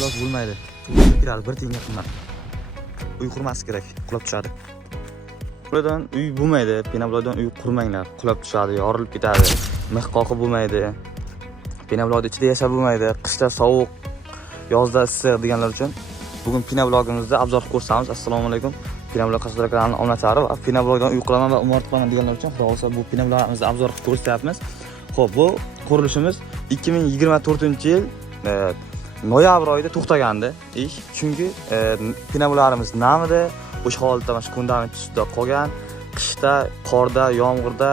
pinoblok bo'lmaydi. Kiradi, bir tiyinga qimmat. Uy qurmasi kerak, qulab tushadi. Buradan uy bo'lmaydi, pinoblokdan uy qurmanglar. Qulab tushadi, yorilib ketadi. Mix qoqib bo'lmaydi. Pinoblokda ichida yashab bo'lmaydi. Qishda sovuq, yozda issiq deganlar uchun bugun pinoblogimizda obzor qilib ko'rsatamiz. Assalomu alaykum. Pinoblok qasdlar kanalini omatlari va pinoblokdan uy quraman va umr qilaman deganlar uchun xudo xolsa bu pinoblogimizni obzor qilib ko'rsatyapmiz. Xo'p, bu qurilishimiz 2024-yil noyabr oyida to'xtagandi ish. Chunki pinobloklarimiz namida, o'sha holatda mana shu fundament ustida qolgan. Qishda, qorda, yomg'irda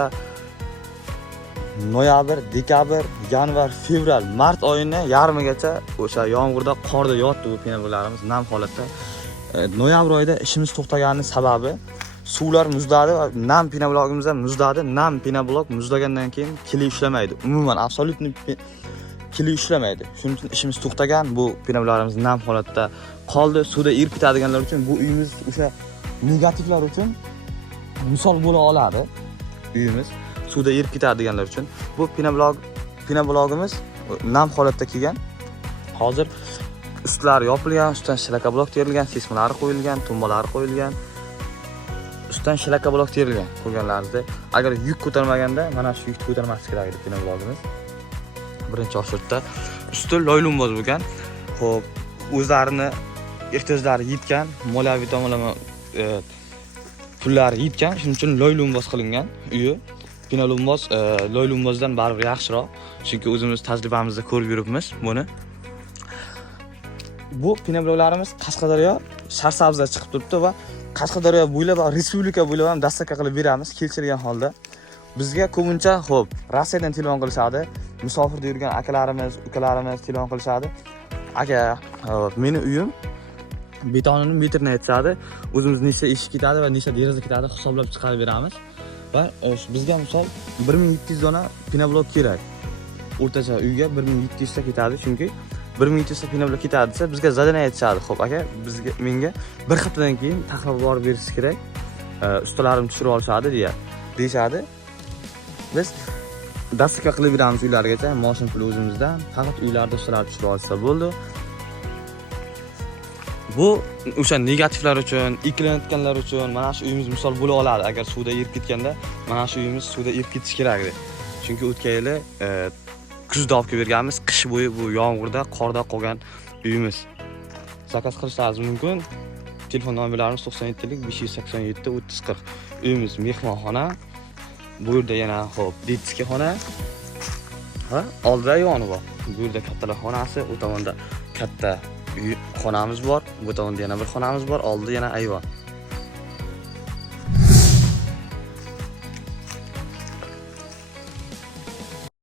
noyabr, dekabr, yanvar, fevral, mart oyini yarmigacha o'sha yomg'irda, qorda yotdi bu pinobloklarimiz nam holatda. Noyabr oyida ishimiz to'xtaganining sababi suvlar muzladi va nam pinoblogimiz ham muzladi. Nam pinoblok muzlagandan keyin kili ishlamaydi. Umuman absolutni kili ishlamaydi. Shuning uchun ishimiz to'xtagan. Bu pinobloklarimiz nam holatda qoldi. Suvda erib ketadiganlar uchun bu uyimiz o'sha negativlar uchun misol bo'la oladi. Uyimiz suvda erib ketadiganlar uchun bu pinoblogimiz nam holatda kelgan. Hozir ustlari yopilgan, ustidan shilaka blok terilgan, sesmalari qo'yilgan, tumbalari qo'yilgan. Ustidan shilaka blok terilgan. Ko'rganlaringizda, agar yuk ko'tarmaganda mana shu yukni ko'tarmaslik kerak edi pinoblogimiz. Birinchi oshirtda usti loylumboz bo'lgan. Xo'p, o'zlarini ehtiyojlari yetgan, moliyaviy tomonlama pullari yetgan, shuning uchun loylumboz qilingan uyi. Pinoblok loylumbozdan baribir yaxshiroq, chunki o'zimiz tajribamizda ko'rib yuribmiz buni. Bu pinobloklarimiz Qashqadaryo Sharsabzda chiqib turibdi va Qashqadaryo bo'ylab va respublika bo'ylab ham dastavka qilib beramiz kelishilgan holda. Bizga ko'pincha xo'p, Rossiyadan telefon qilishadi. Musofirda yurgan akalarimiz, ukalarimiz telefon qilishadi. Aka, meni uyim betonini metrini aytishadi. O'zimiz necha eshik ketadi va necha deraza ketadi hisoblab chiqarib beramiz. Va bizga misol 1700 dona pinoblok kerak. O'rtacha uyga 1700 ta ketadi, chunki 1700 ta pinoblok ketadi desa bizga zadaniya aytishadi. Xo'p aka, menga bir haftadan keyin taxlab borib berish kerak. Ustalarim tushirib olishadi deyishadi. Biz dastavka qilib beramiz uylargacha, mashina puli o'zimizdan, faqat uylarda ustalar tushirib olsa bo'ldi. Bu o'sha negativlar uchun, ikkilanayotganlar uchun mana shu uyimiz misol bo'la oladi. Agar suvda erib ketganda, mana shu uyimiz suvda erib ketish kerak edi. Chunki o'tgan yili kuzda olib kelib berganmiz, qish bo'yi bu yomg'irda, qorda qolgan uyimiz. Zakaz qilishingiz mumkin. Telefon nomerlarimiz 97lik 587 3040. Uyimiz mehmonxona. Bu yerda yana xo'p, detskiy xona. Ha, oldida ayvoni bor. Bu yerda kattalar xonasi, u tomonda katta xonamiz bor. Bu tomonda yana bir xonamiz bor, oldida yana ayvon.